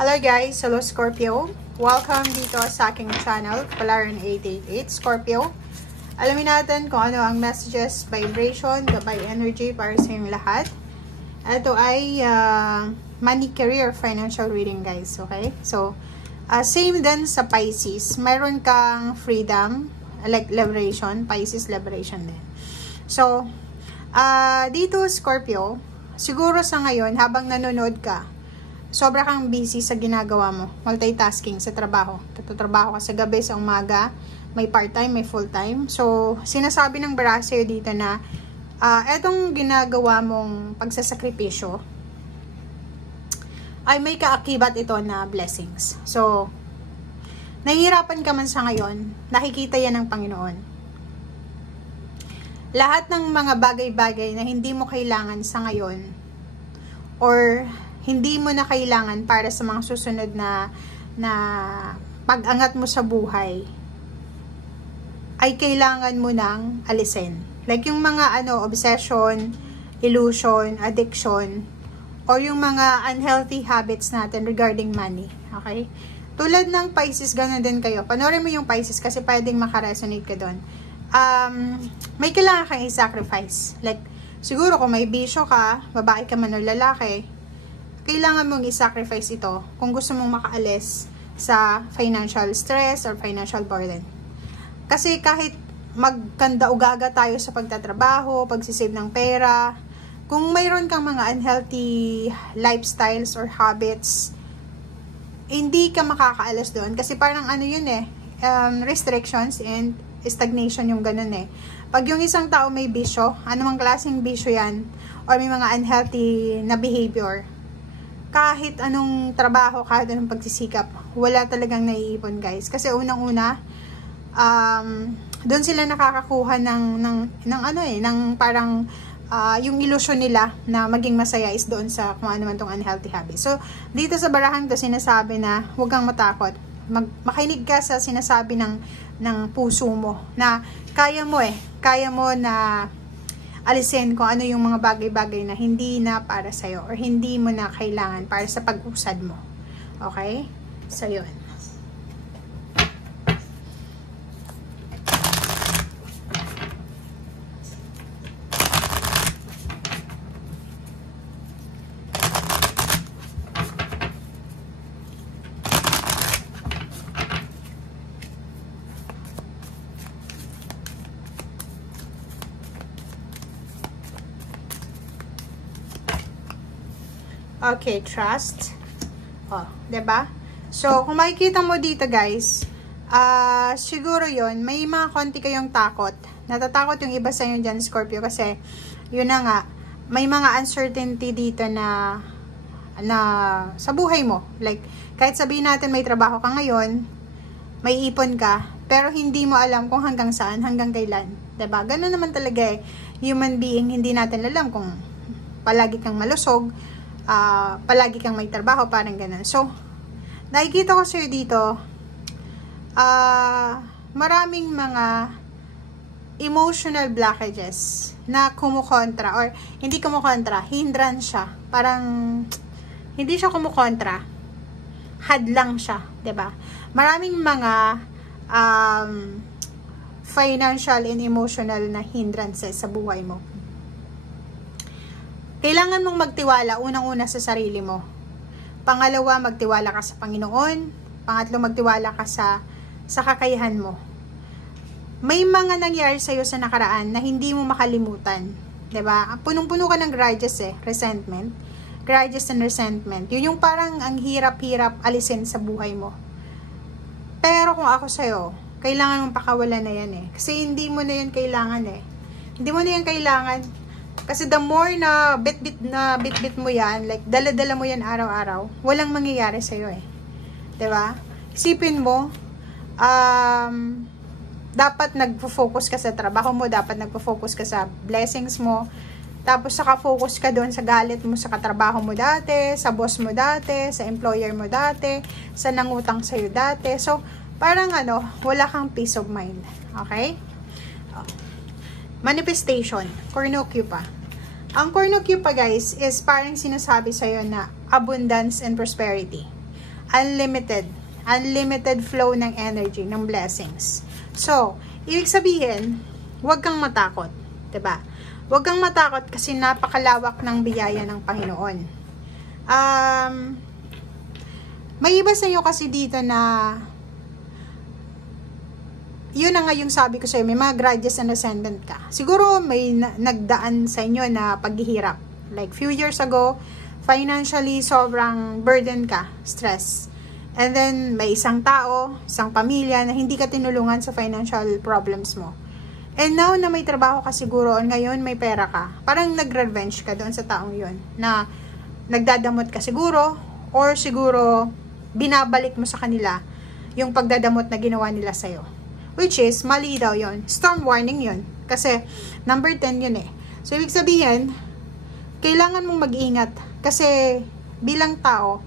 Hello guys! Hello Scorpio! Welcome dito sa aking channel, Palaran 888 Scorpio. Alamin natin kung ano ang messages, vibration, gabay energy para sa inyong lahat. Ito ay money, career, financial reading guys. Okay? So, same din sa Pisces. Mayroon kang freedom, like liberation. Pisces, liberation din. So, dito Scorpio, siguro sa ngayon, habang nanonood ka, sobra kang busy sa ginagawa mo. Multitasking sa trabaho. Tatrabaho ka sa gabi, sa umaga. May part-time, may full-time. So, sinasabi ng bara sa'yo dito na etong ginagawa mong pagsasakripisyo ay may kaakibat ito na blessings. So, nahihirapan ka man sa ngayon, nakikita yan ng Panginoon. Lahat ng mga bagay-bagay na hindi mo kailangan sa ngayon or hindi mo na kailangan para sa mga susunod na pag-angat mo sa buhay, ay kailangan mo nang alisin. Like yung mga obsession, illusion, addiction, or yung mga unhealthy habits natin regarding money. Okay? Tulad ng Pisces, gano'n din kayo. Panoorin mo yung Pisces kasi pwedeng makaresonate ka doon. May kailangan kang i-sacrifice. Like, siguro kung may bisyo ka, babae ka man o lalaki, kailangan mong i-sacrifice ito kung gusto mong makaalis sa financial stress or financial burden. Kasi kahit magkanda-ugaga tayo sa pagtatrabaho, pagsisave ng pera, kung mayroon kang mga unhealthy lifestyles or habits, hindi ka makakaalis doon. Kasi parang ano yun restrictions and stagnation yung ganun Pag yung isang tao may bisyo, anumang klaseng bisyo yan, or may mga unhealthy na behavior, kahit anong trabaho, kahit anong pagsisikap, wala talagang naiipon guys. Kasi unang-una, doon sila nakakakuha ng parang yung illusion nila na maging masaya is doon sa kung ano man tong unhealthy habit. So, dito sa barahan to sinasabi na huwag kang matakot. Makinig ka sa sinasabi ng puso mo na kaya mo na alisin kung ano yung mga bagay-bagay na hindi na para sa'yo or hindi mo na kailangan para sa pag-usad mo. Okay? So, yun. Okay, trust. Oh, 'di ba? So, kung makikita mo dito, guys, siguro 'yon, may mga konti kayong takot. Natatakot yung iba sa inyo diyan, Scorpio, kasi 'yun na nga, may mga uncertainty dito na sa buhay mo. Like, kahit sabihin natin may trabaho ka ngayon, may ipon ka, pero hindi mo alam kung hanggang saan, hanggang kailan. 'Di ba? Ganoon naman talaga human being, hindi natin alam kung palagi kang malusog, palagi kang may trabaho, parang ganun. So, nakikita ko sa'yo dito, maraming mga emotional blockages na kumukontra, or hindi kumukontra, hindrance siya. Parang, hindi siya kumukontra, hadlang siya, 'di ba? Maraming mga financial and emotional na hindrances sa buhay mo. Kailangan mong magtiwala, unang-una sa sarili mo. Pangalawa, magtiwala ka sa Panginoon. Pangatlo, magtiwala ka sa kakayahan mo. May mga nangyari sa'yo sa nakaraan na hindi mo makalimutan. 'Di ba? Punong-puno ka ng grudges resentment. Grudges and resentment. Yun yung parang ang hirap-hirap alisin sa buhay mo. Pero kung ako sa'yo, kailangan mong pakawalan na yan Kasi hindi mo na yan kailangan Hindi mo na yan kailangan. Kasi the more na bit-bit mo yan, like dala-dala mo yan araw-araw, walang mangyayari sa'yo 'Di ba? Isipin mo, dapat nagfo-focus ka sa trabaho mo, dapat nagfo-focus ka sa blessings mo, tapos saka-focus ka doon sa galit mo sa katrabaho mo dati, sa boss mo dati, sa employer mo dati, sa nangutang sa'yo dati. So, parang wala kang peace of mind. Okay? Manifestation, cornucopia. Ang cornucopia guys is parang sinasabi sa'yo na abundance and prosperity. unlimited flow ng energy, ng blessings. So, ibig sabihin, huwag kang matakot, 'di ba? Huwag kang matakot kasi napakalawak ng biyaya ng Panginoon. May iba sa inyo kasi dito na yun na nga yung sabi ko sa'yo, may mga grudges and resentment ka. Siguro may nagdaan sa inyo na paghihirap. Like few years ago, financially sobrang burden ka, stress. And then may isang tao, isang pamilya na hindi ka tinulungan sa financial problems mo. And now na may trabaho ka siguro, ngayon may pera ka, parang nag-revenge ka doon sa taong yun. Na nagdadamot ka siguro, or siguro binabalik mo sa kanila yung pagdadamot na ginawa nila sa'yo. Which is, mali daw yun. Storm warning yun. Kasi, number 10 yun eh. So, ibig sabihin, kailangan mong mag-ingat. Kasi, bilang tao,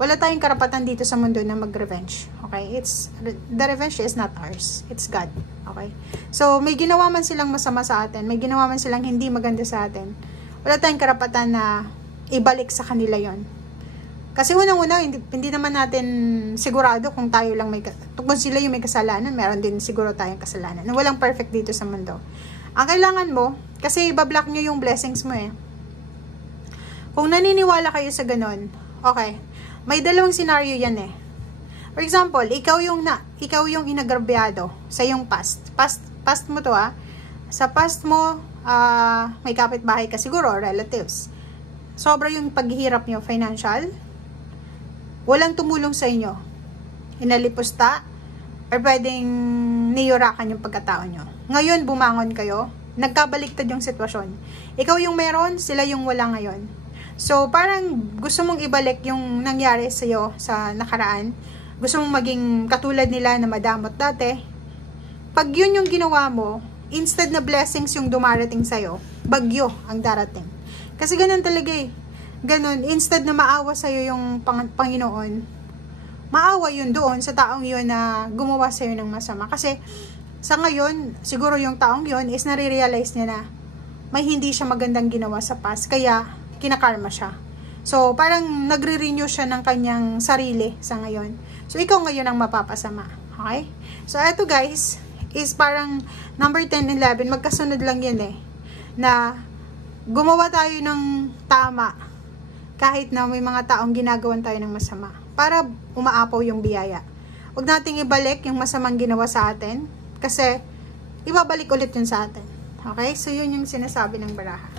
wala tayong karapatan dito sa mundo na mag-revenge. Okay? The revenge is not ours. It's God. Okay? So, may ginawa man silang masama sa atin, may ginawa man silang hindi maganda sa atin, wala tayong karapatan na ibalik sa kanila yon. Kasi unang-una, hindi naman natin sigurado kung tayo lang kung sila yung may kasalanan, meron din siguro tayong kasalanan. Na walang perfect dito sa mundo. Ang kailangan mo, kasi ibablock nyo yung blessings mo eh. Kung naniniwala kayo sa ganun, okay, may dalawang scenario yan eh. For example, ikaw yung inagrabyado sa yung past. Past mo to ah. Sa past mo, may kapitbahay ka siguro, relatives. Sobra yung paghihirap nyo, financial. Walang tumulong sa inyo. Inalipusta, or pwedeng niyurakan yung pagkatao nyo. Ngayon, bumangon kayo, nagkabaliktad yung sitwasyon. Ikaw yung meron, sila yung wala ngayon. So, parang gusto mong ibalik yung nangyari sa'yo sa nakaraan. Gusto mong maging katulad nila na madamot dati. Pag yun yung ginawa mo, instead na blessings yung dumarating sa'yo, bagyo ang darating. Kasi ganun talaga eh. Ganun, instead na maawa sa'yo yung Panginoon, maawa yun doon sa taong yun na gumawa sa'yo ng masama. Kasi sa ngayon, siguro yung taong yun is nare-realize niya na may hindi siya magandang ginawa sa past, kaya kinakarma siya. So, parang nagre-renew siya ng kanyang sarili sa ngayon. So, ikaw ngayon ang mapapasama. Okay? So, eto guys, is parang number 10 and 11, magkasunod lang yan eh, na gumawa tayo ng tama kahit na may mga taong ginagawan tayo ng masama para umaapaw yung biyaya. Huwag nating ibalik yung masamang ginawa sa atin kasi ibabalik ulit yun sa atin. Okay? So, yun yung sinasabi ng baraha.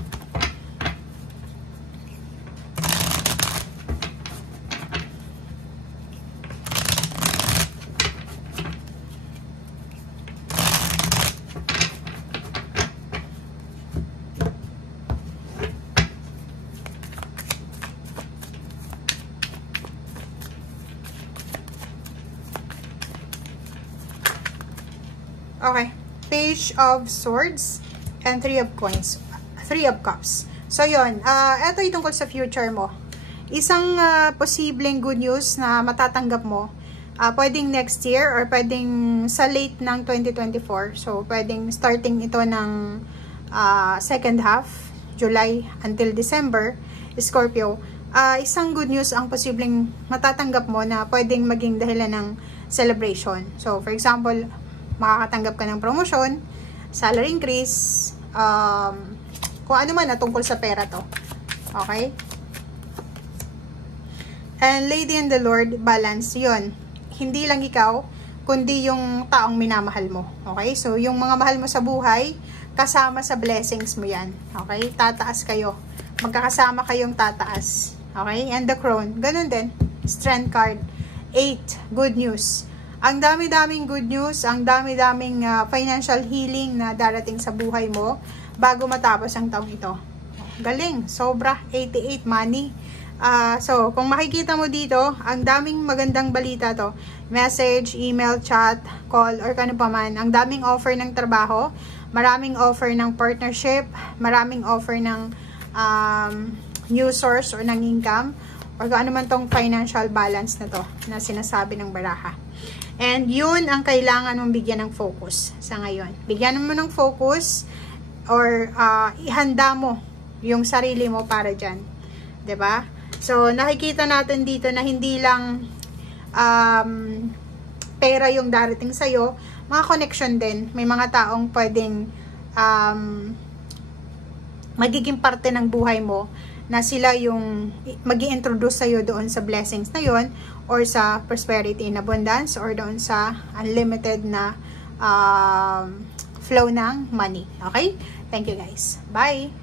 Okay, Page of Swords and 3 of Coins, 3 of Cups. So, yun. Ito yung tungkol sa future mo. Isang posibleng good news na matatanggap mo, pwedeng next year or pwedeng sa late ng 2024. So, pwedeng starting ito ng second half, July until December, Scorpio. Isang good news ang posibleng matatanggap mo na pwedeng maging dahilan ng celebration. So, for example, makakatanggap ka ng promotion, salary increase, kung ano man na tungkol sa pera to. Okay? And Lady and the Lord, balance yun. Hindi lang ikaw, kundi yung taong minamahal mo. Okay? So, yung mga mahal mo sa buhay, kasama sa blessings mo yan. Okay? Tataas kayo. Magkakasama kayong tataas. Okay? And the Crown. Ganun din. Strength card. 8. Good news. Ang dami-daming good news, ang dami-daming financial healing na darating sa buhay mo bago matapos ang taong ito. Galing, sobra, 88 money. So, kung makikita mo dito, ang daming magandang balita to. Message, email, chat, call, or kano pa man. Ang daming offer ng trabaho, maraming offer ng partnership, maraming offer ng new source or ng income, or kung ano man tong financial balance na to, na sinasabi ng baraha. And yun ang kailangan mong bigyan ng focus sa ngayon. Bigyan mo ng focus or ihanda mo yung sarili mo para dyan. 'Di ba? So, nakikita natin dito na hindi lang pera yung darating sa'yo, mga connection din. May mga taong pwedeng magiging parte ng buhay mo na sila yung mag-i-introduce sa'yo doon sa blessings na yon, or sa prosperity and abundance, or doon sa unlimited na flow ng money. Okay? Thank you guys. Bye!